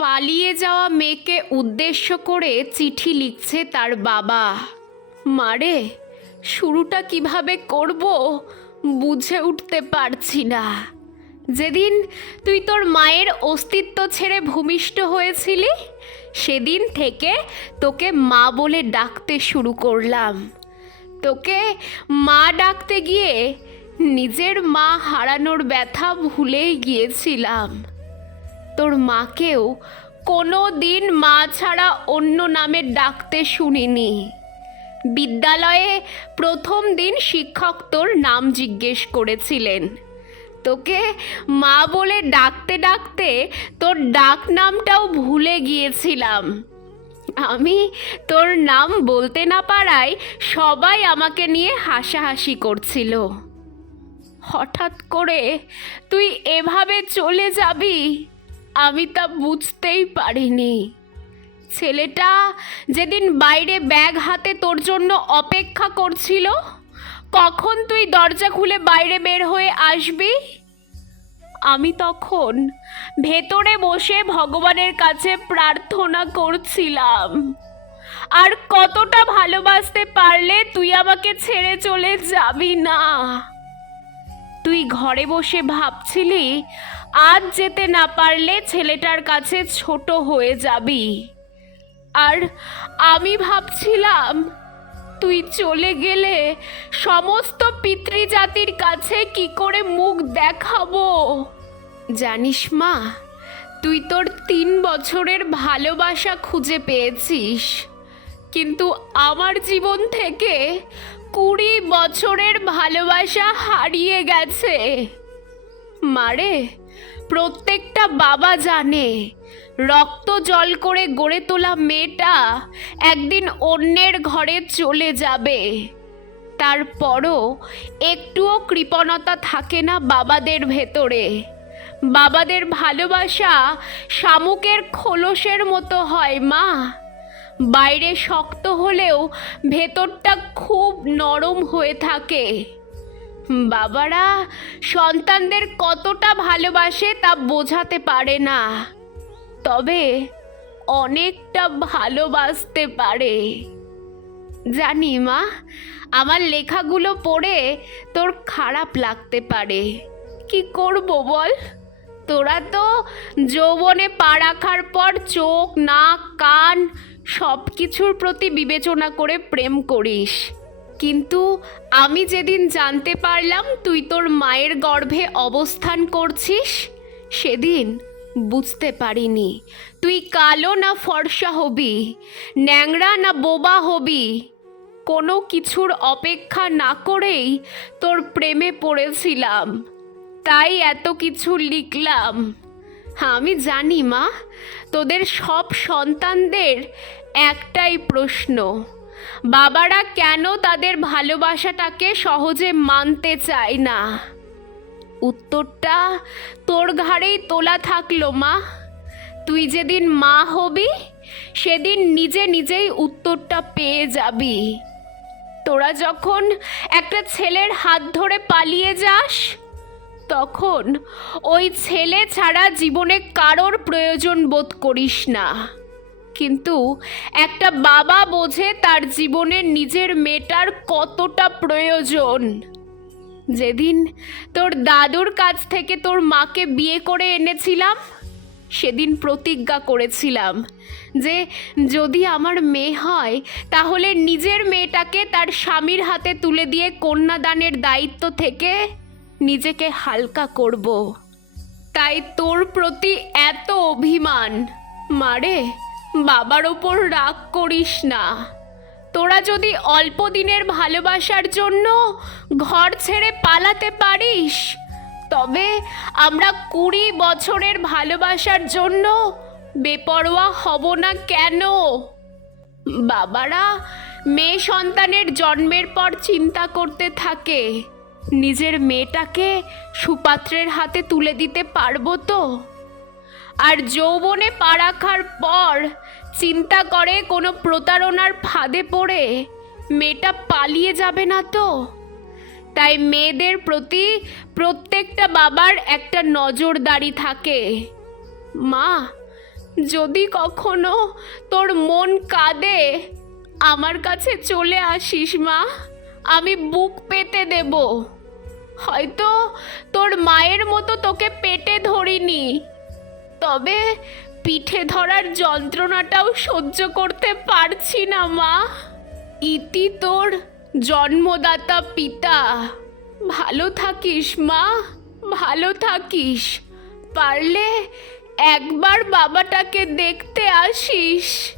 পালিয়ে যাওয়া মেয়েকে উদ্দেশ্য করে চিঠি লিখছে তার বাবা। মারে শুরুটা কীভাবে করব বুঝে উঠতে পারছি না। যেদিন তুই তোর মায়ের অস্তিত্ব ছেড়ে ভূমিষ্ঠ হয়েছিলি, সেদিন থেকে তোকে মা বলে ডাকতে শুরু করলাম। তোকে মা ডাকতে গিয়ে নিজের মা হারানোর ব্যথা ভুলেই গিয়েছিলাম। তোর মাকেও কোনো দিন মা ছাড়া অন্য নামে ডাকতে শুনিনি। বিদ্যালয়ে প্রথম দিন শিক্ষক তোর নাম জিজ্ঞেস করেছিলেন। তোকে মা বলে ডাকতে ডাকতে তোর ডাক নামটাও ভুলে গিয়েছিলাম। আমি তোর নাম বলতে না পারায় সবাই আমাকে নিয়ে হাসাহাসি করছিল। হঠাৎ করে তুই এভাবে চলে যাবি? আমি তা বুঝতেই পারিনি। ছেলেটা যেদিন বাইরে ব্যাগ হাতে তোর জন্য অপেক্ষা করছিল, কখন তুই দরজা খুলে বাইরে বের হয়ে আসবি? আমি তখন ভেতরে বসে ভগবানের কাছে প্রার্থনা করছিলাম। আর কতটা ভালোবাসতে পারলে তুই আমাকে ছেড়ে চলে যাবি না? তুই ঘরে বসে ভাবছিলি আজ যেতে না পারলে ছেলেটার কাছে ছোট হয়ে যাবি। আর আমি ভাবছিলাম, তুই চলে গেলে সমস্ত পিতৃজাতির কাছে কি করে মুখ দেখাবো? জানিস মা, তুই তোর তিন বছরের ভালোবাসা খুঁজে পেয়েছিস। কিন্তু আমার জীবন থেকে কুড়ি বছরের ভালোবাসা হারিয়ে গেছে। মারে। প্রত্যেকটা বাবা জানে, রক্ত জল করে গড়ে তোলা মেয়েটা একদিন অন্যের ঘরে চলে যাবে। তারপরও একটুও কৃপণতা থাকে না বাবাদের ভেতরে। বাবাদের ভালোবাসা শামুকের খোলসের মতো হয়, মা। বাইরে শক্ত হলেও ভেতরটা খুব নরম হয়ে থাকে। বাবারা, সন্তানদের কতটা ভালোবাসে তা বোঝাতে পারে না। তবে অনেকটা ভালোবাসতে পারে। জানি মা, আমার লেখাগুলো পড়ে তোর খারাপ লাগতে পারে। কি করব বল? তোরা তো যৌবনে পা রাখার পর চোখ, নাক, কান সব কিছুর প্রতি বিবেচনা করে প্রেম করিস। কিন্তু আমি যেদিন জানতে পারলাম তুই তোর মায়ের গর্ভে অবস্থান করছিস, সেদিন বুঝতে পারিনি। তুই কালো না ফর্সা হবি ন্যাংরা না বোবা হবি। কোনো কিছুর অপেক্ষা না করেই তোর প্রেমে পড়েছিলাম। তাই এত কিছু লিখলাম। আমি জানি মা, তোদের সব সন্তানদের একটাই প্রশ্ন। বাবারা কেন তাদের ভালোবাসাটাকে সহজে মানতে চায় না? উত্তরটা তোর ঘাড়েই তোলা থাকল, মা। তুই যেদিন মা হবি, সেদিন নিজে নিজেই উত্তরটা পেয়ে যাবি। তোরা যখন একটা ছেলের হাত ধরে পালিয়ে যাস, তখন ওই ছেলে ছাড়া জীবনে কারোর প্রয়োজন বোধ করিস না। কিন্তু একটা বাবা বোঝে তার জীবনে নিজের মেয়েটার কতটা প্রয়োজন। যেদিন তোর দাদুর কাছ থেকে তোর মাকে বিয়ে করে এনেছিলাম, সেদিন প্রতিজ্ঞা করেছিলাম যে যদি আমার মেয়ে হয়, তাহলে নিজের মেয়েটাকে তার স্বামীর হাতে তুলে দিয়ে কন্যাদানের দায়িত্ব থেকে নিজেকে হালকা করব। তাই তোর প্রতি এত অভিমান। মারে বাবার ওপর রাগ করিস না। তোরা যদি অল্প দিনের ভালোবাসার জন্য ঘর ছেড়ে পালাতে পারিস, তবে আমরা কুড়ি বছরের ভালোবাসার জন্য বেপরোয়া হব না কেন? বাবারা মেয়ে সন্তানের জন্মের পর চিন্তা করতে থাকে, নিজের মেয়েটাকে সুপাত্রের হাতে তুলে দিতে পারব তো? আর যৌবনে পা রাখার পর চিন্তা করে কোনো প্রতারণার ফাঁদে পড়ে মেয়েটা পালিয়ে যাবে না তো? তাই মেয়েদের প্রতি প্রত্যেকটা বাবার একটা নজরদারি থাকে। মা, যদি কখনো তোর মন কাঁদে, আমার কাছে চলে আসিস মা। আমি বুক পেতে দেব। হয়তো তোর মায়ের মতো তোকে পেটে ধরিনি। তবে পিঠে ধরার যন্ত্রণাটাও সহ্য করতে পারছি না, মা। ইতি তোর জন্মদাতা পিতা। ভালো থাকিস, মা, ভালো থাকিস। পারলে একবার বাবাটাকে দেখতে আসিস।